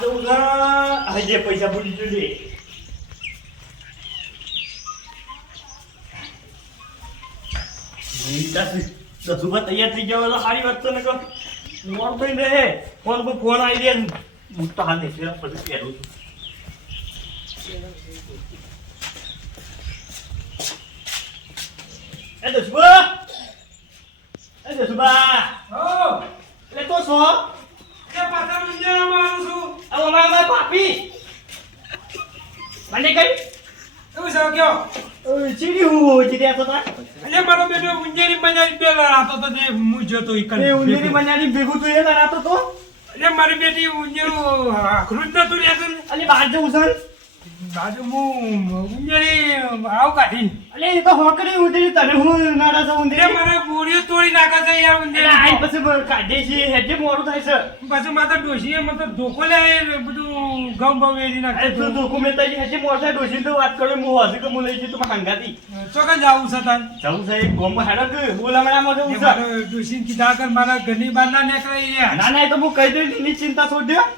જવું છે આજે પૈસા ભૂલી જજે દસુભા તૈયાર થઈ જાવ એટલે સારી વાત છે ને મોડ થઈને રહે ફોન પર ફોન આવી જાય હું તો હાલ નહીં પછી પહેરું છું એ દસુભા એટલે તો છો પાછા મંદિર મારું છું અમારા પાપી મને કઈ એવું છે કયો ચીડી હું ચીડી આતો તા અને મારો બેટો ઉંજેરી મજારી પેલા રાતો તો જે હું જોતો ઈ એ ઉંજેરી મજારી ભેગું તું એ રાતો તો એટલે મારી બેટી ઉંજેરું આખરું જ નતું રહેતું અલી બહાર જવું છે બાજુ હું ઉંજેરી આવ કાઢી અલે એ તો હોકડી ઉંજેરી તને હું નાડા છે ઉંજેરી મારા બોરીઓ તોડી નાખે છે યાર ઉંજેરી આઈ પછી કાઢે છે હેજે મોડું થાય છે પછી માતા ડોશીએ મને ધોકો લે બધું ગમ બમ વેરી નાખે એ તું ડોક્યુમેન્ટ આવી હેજે મોડું થાય ડોશી તો વાત કરે હું હજી કે હું લઈ જઈ તું હંગાતી ચોકન જાવું છે તાન જવું છે એક ગોમ હેડો કે બોલામણામાં જવું છે મારા ડોશીને કીધા કર મારા ઘરની બહાર ના નીકળે યાર ના ના એ તો હું કહી દઉં એની ચિંતા છોડ્યો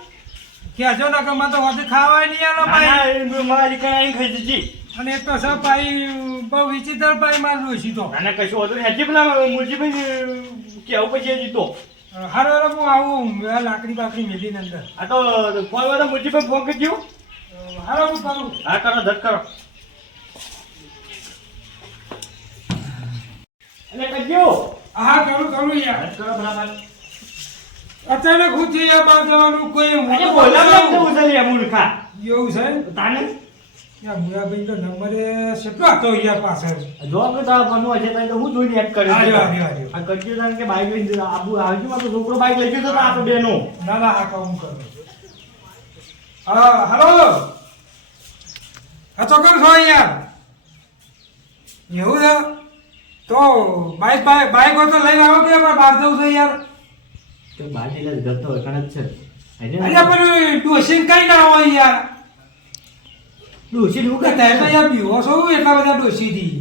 કેજો ના કે મને તો હોતે ખાવાય નહીં આલો ભાઈ ના મારી કણાઈ ખાઈ દીધી અને એક તો સર ભાઈ બહુ વિચિત્ર ભાઈ મારું ડોશી તો ના કશું હોતું હેજે પેલા મુરજીભાઈ કેવું પછી જીતો હારો હું આવું આ લાકડી બાકડી મેલીને અંદર આ તો ફોન વાળા મુરજીભાઈ ફોન કરજો હારો હું કરું હા કરો ધટ કરો એટલે કરજો હા કરું યાર ધટ કરો બરાબર અચાનક હું થઈ યાર બહાર જવાનું કોઈ અરે બોલાવવા જવું છે લે મૂર્ખા એવું છે તાને યાર મુરાભાઈ તો નંબર કેટલો હતો યાર પાછળ જો કે તા બનવા છે તો હું જોઈને એડ કર્યો આજો આ કરજો તાન કે બાઈક લઈને આબુ આવજો માં તો છોકરો બાઈક લઈ ગયો તો આ તો બેનો ના ના હા કામ કરું હા હાલો આ તો કર છો યાર એવું છે તો બાઈક હોય તો લઈને આવો કે બહાર જવું છે યાર તો બાજી લે ગતો કણ જ છે અરે પણ ડોશીન કઈ ના હોય યાર ડોશી નું કે તે તો યાર બીવો છો એટલા બધા ડોશી થી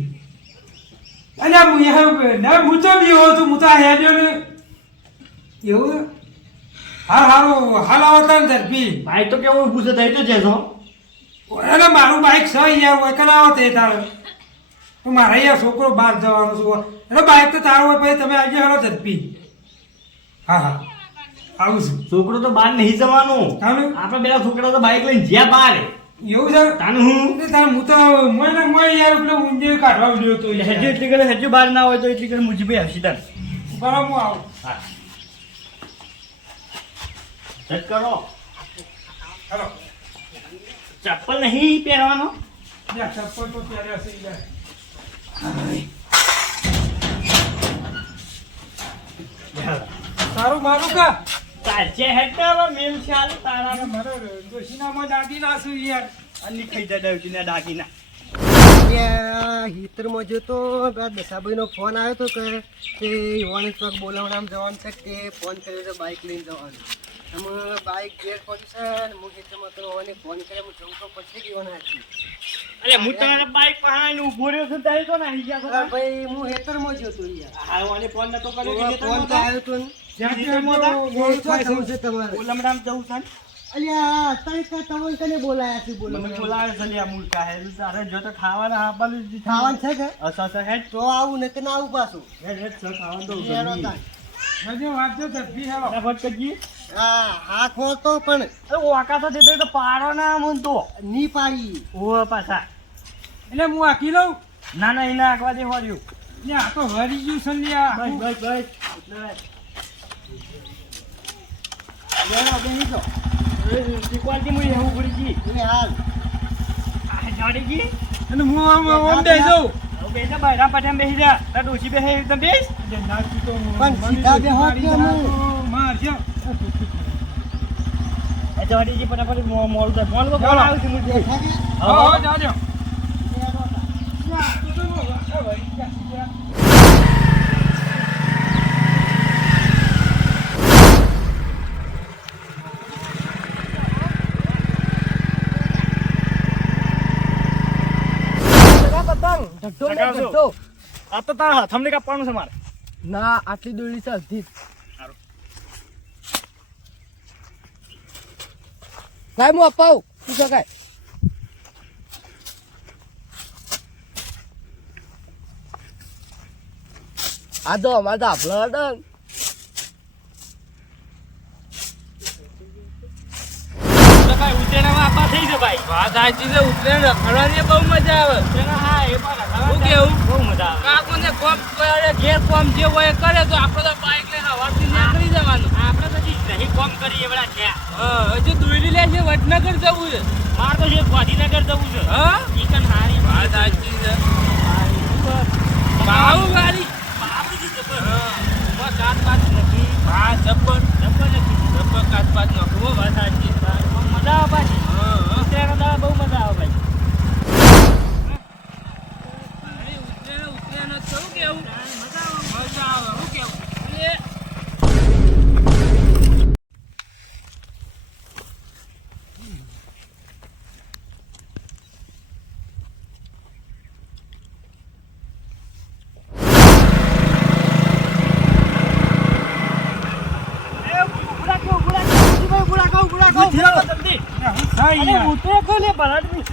અરે હું યાર ના હું તો બીવો છું હું તો હેડ્યો ને એવું હાલ આવો તને ઝડપી બાઈક તો કેવું પૂછે થઈ તો જેસો અરે મારું બાઈક છે યાર હોય કે ના આવો તે તારે તો મારે યાર છોકરો બહાર જવાનો છું અરે બાઈક તો તારું હોય પછી તમે આજે હાલો ઝડપી હા આવું છું છોકરો તો બહાર નહીં જવાનું તાનું આપણે બે છોકરા તો બાઈક લઈને જ્યાં બહાર એવું છે તાનું હું હું તો મોય યાર પેલો ઊંધે કાઢવા ગયો તો હેજુ એટલી કરે હેજુ બહાર ના હોય તો એટલી કરે મુજીભાઈ આવશે તાર બરાબર હું આવું હા ચેક કરો હાલો ચપ્પલ નહીં પહેરવાનો યાર ચપ્પલ તો પહેર્યા છે યાર સારું મારું કા તાજે હેઠળ મેલ ચાલ તારા મારો દોશીનામાં દાદી નાસું યાર અની ખાઈ જાય ડવટીના દાગીના હિતરમાં જોતો દશાભાઈનો ફોન આવ્યો હતો કે યુવાની ચોક બોલાવણામ જવાનું છે કે ફોન કર્યો તો બાઇક લઈને જવાનું અમે બાઇક ઘેર પડ્યું છે ને હું હિતરમાં તો ફોન કર્યો હું જવું તો પછી ગયો હતી અરે હું તમારા બાઈક પહાણ ઉભો રહ્યો છું ત્યારે તો નાહી ગયા હતા ભાઈ હું હેતરમાં જોતો યાર હા મને ફોન નતો કર્યો કે ફોન તો આવ્યો હતો ને છે તમારે ઓલમડામ જવું છે અલ્યા અત્યારે તમને કને બોલાયા છે બોલો મને બોલાવે છે લ્યા મૂર્ખા હે તારે જો તો ખાવાના આપવાનું ખાવાનું છે કે અસર હેડ તો આવું ને કે ના આવું પાછું હેડ હેડ સર ખાવાનું તો હેડો તાન. હજુ વાંચો ઝડપી હાલો ફટાફટ કરજી હા ખોતો પણ અરે ઓકા તો દેતો તો પાડો ના મન તો ની પાડી ઓ પાછા એટલે હું આકી લઉં ના ના એને આખવા દે હોર્યું ને આ તો હરી ગયું છે ને આ બસ બસ બસ લેવા બેહી તો ક્વોલિટી મુઈ હું પડી ગઈ એટલે હાલ આ જાડી ગઈ અને હું આમ દઈ જાઉં હવે બેસા બહાર પટામ બેહી જા તા ડોસી બેહે એકદમ બેસ પણ સીધા બેહો કે નહીં? મારજો એ જાડી જી ફટાફટ મોલ દે મોલ કોણ આવે છે મુજે દેખા કે? હા જાજો આ તો તારા હાથમને કાપવાનું છે મારે ના આટલી દોડી છે અડધી ભાઈ હું અપાવું શું શકાય આ તો અમારે તો આપલો હતો ભાઈ ઉત્તરાયણમાં આપા થઈ છે ભાઈ. વાત સાચી છે. ઉત્તરાયણ રખડવાની બહુ મજા આવે. હા એ પણ શું કેવું? બહુ મજા આવે. કાકોને કોમ કરે, ઘેર કોમ જે હોય એ કરે તો આપણે તો બાઈક લઈને હવારથી નીકળી જવાનું. આપણે તો નહીં કોમ કરીએ બધા છે. હા, હજુ દોરી લે છે, વડનગર જવું છે. મારે તો છે ગાંધીનગર જવું છે. હા, ચિકન હારી વાત સાચી છે. બાવું વાળી. બસ સાત પાંચ નથી. હા, જબ્બર જબ્બર નથી. જબ્બર કાચ પાચ નાખવો. વાત સાચી. બહુ મજા આવે પાછી. હા, હા. ઉત્તરાયણ બહુ મજા આવે ભાઈ. અરે, ઉત્તરાયણ જ શું કેવું? મજા આવે. શું કેવું? એટલે જલ્દી. થઈ અરે યાર. ઉતરે કો લે ભરાડની.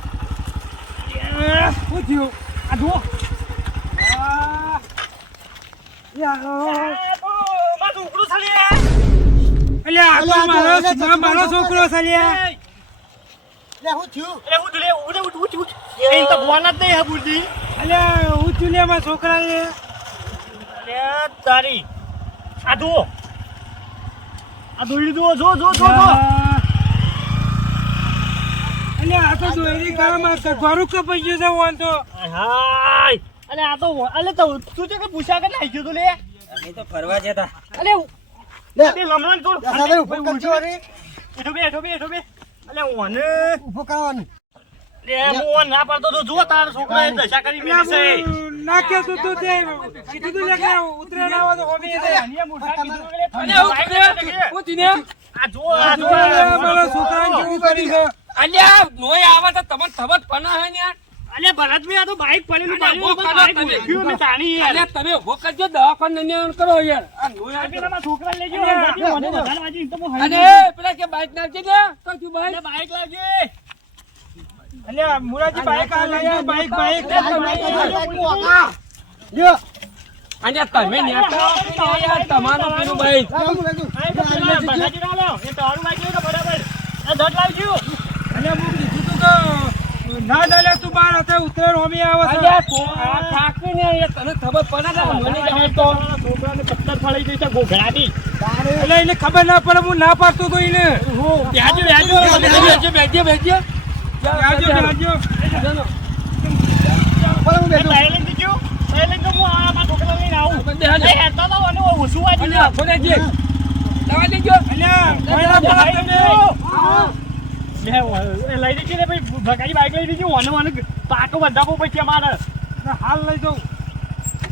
શું થયું? આ જુઓ. મારું ઉકળું ચાલી. અલ્યા, આ તો મારો છોકરો છે લ્યા. લે હું થયું અરે હું લે ઉઠ. એ તો ફોન જ નહીં હબુરજી. અલ્યા, હું થયું લ્યા મારા છોકરાને? અરે તારી. આ જુઓ. આ દોડી જુઓ. જો. અલ્યા, આ તો દોરી ગાળામાં ઘરું કપાઈ ગયું છે ઓન તો. હાય. અલે આ તો અલે તો તું છે કે પૂછા કે નાખ્યો તું લે. અમે તો ફરવા જતા. અલે લે તે લમણન તો દાદા ઉભો કરજો અરે બેઠો બે. અલે ઓને ઉભો કરવાનું લે હું ના પાડતો તો જો તાર છોકરાએ દશા કરી મેલી છે. નાખ્યો તું તું તે કીધું તું લે કે ઉતરે ના હોય તો હોમી દે. આનિયા મોઢા કીધું કે લે અને હું તને આ જો આ જો મારા છોકરાને કેવું કરી છે. અલ્યા નોય આવે તો તમને ખબર પના હે ને યાર. અલે ભરત મે આ તો બાઈક પડેલું અલ્યા, ઉભો કરો બાઈક તમે. ઉઠ્યું મે તાણી યાર. અલ્યા તમે ઉભો કરજો, દવાખાને નિર્ણય કરો યાર. આ નોય આ આવે પેલા તો- માં છોકરા લેજો અલ્યા, મને વધારે વાજી તો હું અને હરી પેલા કે બાઈક નાખજે લે. કશું બાઈક. અલે બાઈક લાવજે. અલ્યા, મુરાજી બાઈક આ લઈ આવ, બાઈક લ્યો અને તમે નેતા યાર તમારું પેલું બાઈક. લાવો હું લઈ આ તો પેલા ભગાજી ના લો. એ તારું લાગ્યું તો બરાબર. આ દટ લાવજો. અલ્યા, હું કીધું તું કે ના ચાલે તું બાર હતા ઉતરે હોમી આવે છે. અલ્યા તો આ થાકી ને યાર તને ખબર પડે ને મને જાણે તો. છોકરાને પથ્થર ફળી ગઈ છે ઘોઘરાથી. એટલે એને ખબર ના પડે હું ના પાડતો તો એને. બેજો. બેહજો. હું બેઠો સાયલેન્ટ દીજો. સાયલેન્ટ તો હું આ છોકરા લઈને આવું. એ હેડતો તો અને ઓછું વાજી અલ્યા જાય. ફોને જે દવા લેજો. અલ્યા, કોઈના પડે તમે. એ લઈ દીધી ને ભાઈ ભગાઈ બાઈક લઈ દીધી ઓને પાટો બંધાવો પછી અમારે હાલ લઈ જાઉં.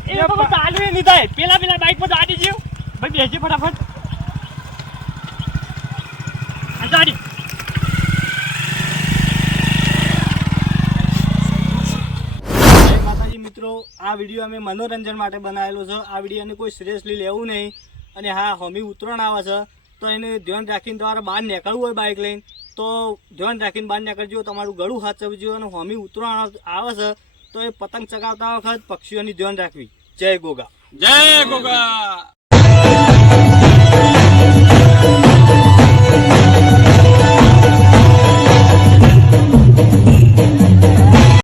એ લોકો ચાલુ એ નહીં થાય પેલા બાઈક પર દાડી જ્યો ભાઈ બેસી ફટાફટ આ દાડી જય માતાજી મિત્રો આ વિડીયો અમે મનોરંજન માટે બનાવેલો છે આ વિડીયોને કોઈ સિરિયસલી લેવું નહીં અને હા હોમી ઉતરાણ આવે છે તો એને ધ્યાન રાખીને તમારે બહાર નીકળવું હોય બાઇક લઈને તો ધ્યાન રાખીને બહાર નીકળજો તમારું ગળું સાચવજો અને હોમી ઉતરાણ આવે છે તો એ પતંગ ચગાવતા વખત પક્ષીઓની ધ્યાન રાખવી જય ગોગા જય ગોગા.